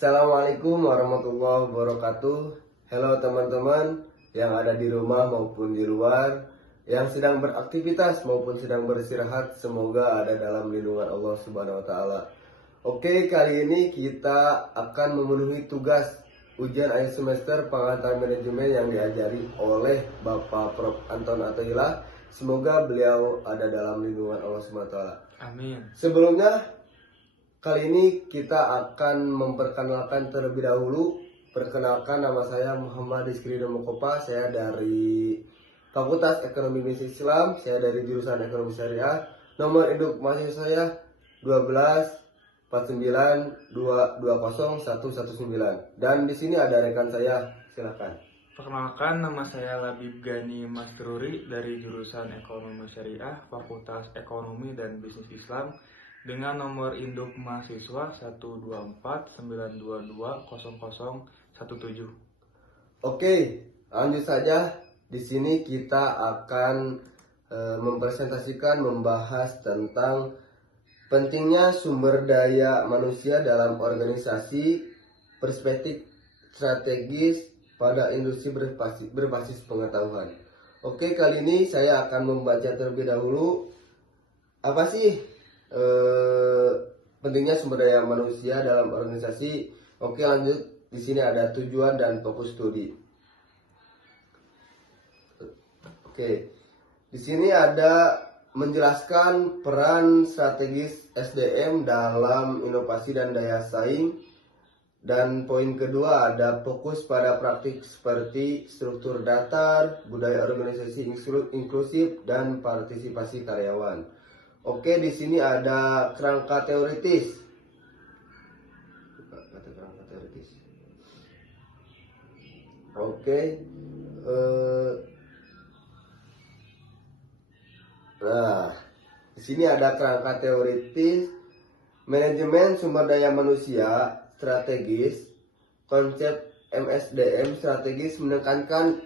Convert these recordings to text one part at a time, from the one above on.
Assalamualaikum warahmatullahi wabarakatuh. Halo teman-teman yang ada di rumah maupun di luar, yang sedang beraktivitas maupun sedang beristirahat, semoga ada dalam lindungan Allah Subhanahu wa taala. Oke, kali ini kita akan memenuhi tugas ujian akhir semester pengantar manajemen yang diajari oleh Bapak Prof. Anton Athaillah. Semoga beliau ada dalam lindungan Allah Subhanahu wa taala. Amin. Sebelumnya, kali ini kita akan memperkenalkan terlebih dahulu. Perkenalkan, nama saya Muhammad Rizky Mukopa. Saya dari Fakultas Ekonomi Bisnis Islam. Saya dari jurusan Ekonomi Syariah. Nomor induk mahasiswa saya 12 49 220 119. Dan di sini ada rekan saya. Silakan. Perkenalkan, nama saya Labib Gani Masruri dari jurusan Ekonomi Syariah, Fakultas Ekonomi dan Bisnis Islam, dengan nomor induk mahasiswa 12492200017. Oke, lanjut saja. Di sini kita akan mempresentasikan, membahas tentang pentingnya sumber daya manusia dalam organisasi, perspektif strategis pada industri berbasis pengetahuan. Oke, kali ini saya akan membaca terlebih dahulu apa sih pentingnya sumber daya manusia dalam organisasi. Oke, lanjut. Di sini ada tujuan dan fokus studi. Oke, di sini ada menjelaskan peran strategis SDM dalam inovasi dan daya saing. Dan poin kedua ada fokus pada praktik seperti struktur datar, budaya organisasi inklusif, dan partisipasi karyawan. Oke, di sini ada kerangka teoritis. Oke, nah, di sini ada kerangka teoritis, manajemen sumber daya manusia strategis. Konsep MSDM strategis menekankan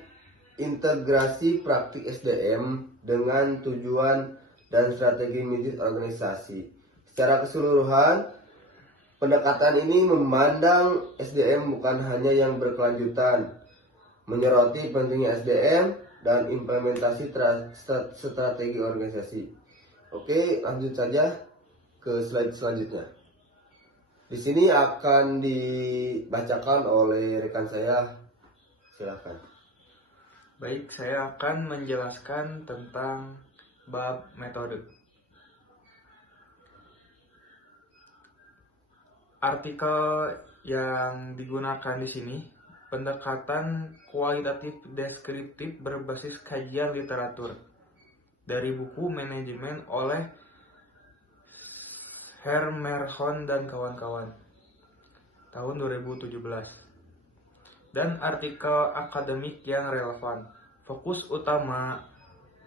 integrasi praktik SDM dengan tujuan dan strategi bisnis organisasi. Secara keseluruhan, pendekatan ini memandang SDM bukan hanya yang berkelanjutan, menyoroti pentingnya SDM dan implementasi strategi organisasi. Oke, lanjut saja ke slide selanjutnya. Di sini akan dibacakan oleh rekan saya. Silakan. Baik, saya akan menjelaskan tentang bab metode. Artikel yang digunakan di sini, pendekatan kualitatif deskriptif berbasis kajian literatur dari buku Manajemen oleh Hermerhon dan kawan-kawan tahun 2017. Dan artikel akademik yang relevan. Fokus utama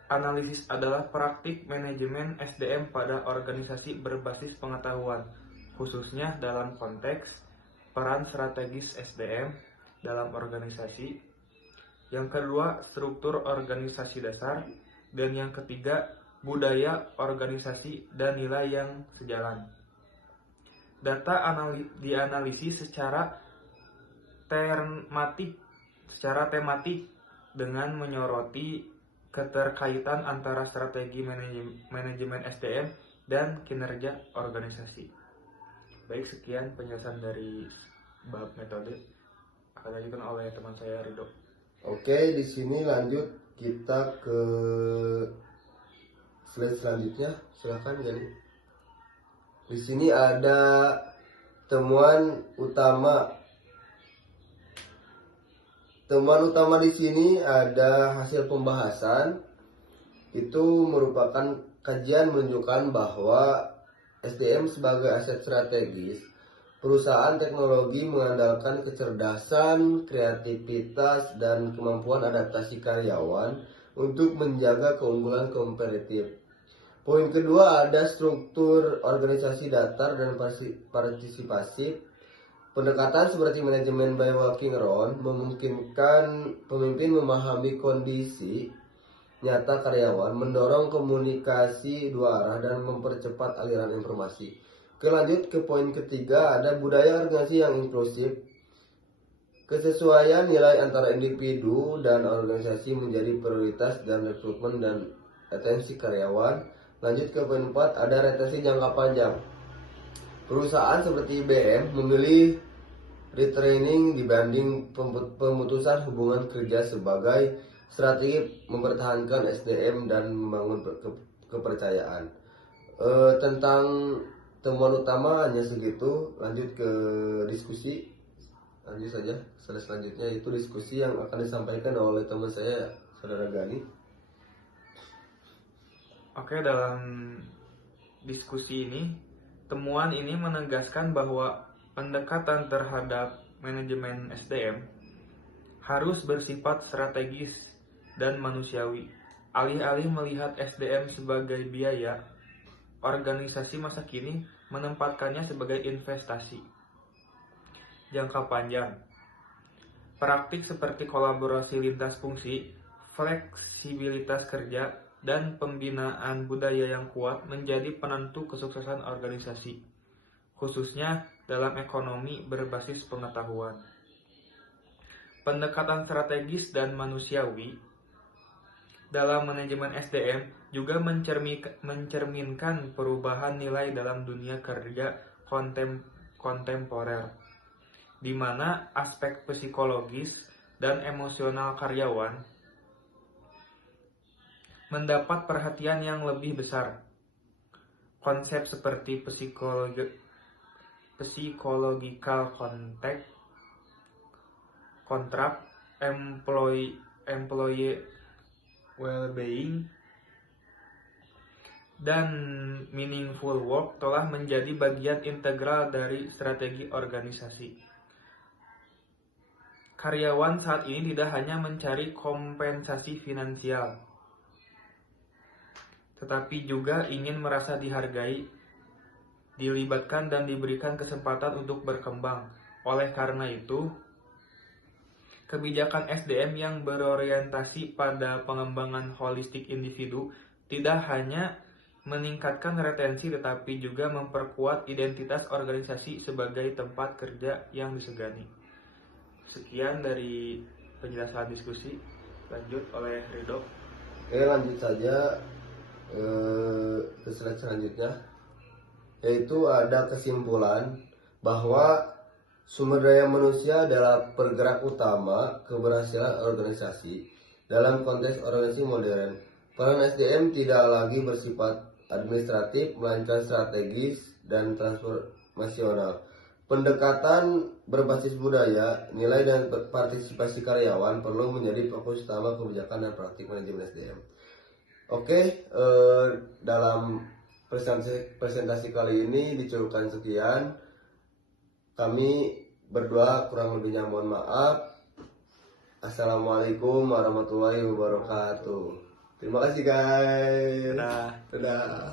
analisis adalah praktik manajemen SDM pada organisasi berbasis pengetahuan, khususnya dalam konteks peran strategis SDM dalam organisasi. Yang kedua, struktur organisasi dasar. Dan yang ketiga, budaya organisasi dan nilai yang sejalan. Data dianalisis secara tematik dengan menyoroti keterkaitan antara strategi manajemen SDM dan kinerja organisasi. Baik, sekian penjelasan dari bab metode. Akan dilanjutkan oleh teman saya Ridho. Oke, di sini lanjut kita ke slide selanjutnya. Silakan, Gali. Di sini ada temuan utama. Temuan utama di sini ada hasil pembahasan. Itu merupakan kajian menunjukkan bahwa SDM sebagai aset strategis. Perusahaan teknologi mengandalkan kecerdasan, kreativitas, dan kemampuan adaptasi karyawan untuk menjaga keunggulan kompetitif. Poin kedua ada struktur organisasi datar dan partisipasi. Pendekatan seperti manajemen by walking around memungkinkan pemimpin memahami kondisi nyata karyawan, mendorong komunikasi dua arah, dan mempercepat aliran informasi. Lanjut ke poin ketiga, ada budaya organisasi yang inklusif. Kesesuaian nilai antara individu dan organisasi menjadi prioritas dan rekrutmen dan retensi karyawan. Lanjut ke poin 4, ada retensi jangka panjang. Perusahaan seperti IBM memilih retraining dibanding pemutusan hubungan kerja sebagai strategi mempertahankan SDM dan membangun kepercayaan. Tentang temuan utama hanya segitu. Lanjut ke diskusi. Lanjut saja. Selanjutnya itu diskusi yang akan disampaikan oleh teman saya, Saudara Gani. Oke, dalam diskusi ini, temuan ini menegaskan bahwa pendekatan terhadap manajemen SDM harus bersifat strategis dan manusiawi. Alih-alih melihat SDM sebagai biaya, organisasi masa kini menempatkannya sebagai investasi jangka panjang. Praktik seperti kolaborasi lintas fungsi, fleksibilitas kerja, dan pembinaan budaya yang kuat menjadi penentu kesuksesan organisasi, khususnya dalam ekonomi berbasis pengetahuan. Pendekatan strategis dan manusiawi dalam manajemen SDM juga mencerminkan perubahan nilai dalam dunia kerja kontemporer, di mana aspek psikologis dan emosional karyawan mendapat perhatian yang lebih besar. Konsep seperti psychological contract, employee well-being, dan meaningful work telah menjadi bagian integral dari strategi organisasi. Karyawan saat ini tidak hanya mencari kompensasi finansial, tetapi juga ingin merasa dihargai, dilibatkan, dan diberikan kesempatan untuk berkembang. Oleh karena itu, kebijakan SDM yang berorientasi pada pengembangan holistik individu tidak hanya meningkatkan retensi tetapi juga memperkuat identitas organisasi sebagai tempat kerja yang disegani. Sekian dari penjelasan diskusi. Lanjut oleh Ridho. Oke, lanjut saja ke slide selanjutnya, yaitu ada kesimpulan bahwa sumber daya manusia adalah pergerak utama keberhasilan organisasi. Dalam konteks organisasi modern, peran SDM tidak lagi bersifat administratif, melainkan strategis dan transformasional. Pendekatan berbasis budaya, nilai, dan partisipasi karyawan perlu menjadi fokus utama kebijakan dan praktik manajemen SDM. Oke, dalam presentasi kali ini dicukupkan sekian. Kami berdua kurang lebihnya mohon maaf. Assalamualaikum warahmatullahi wabarakatuh. Terima kasih guys. Dadah. Dadah.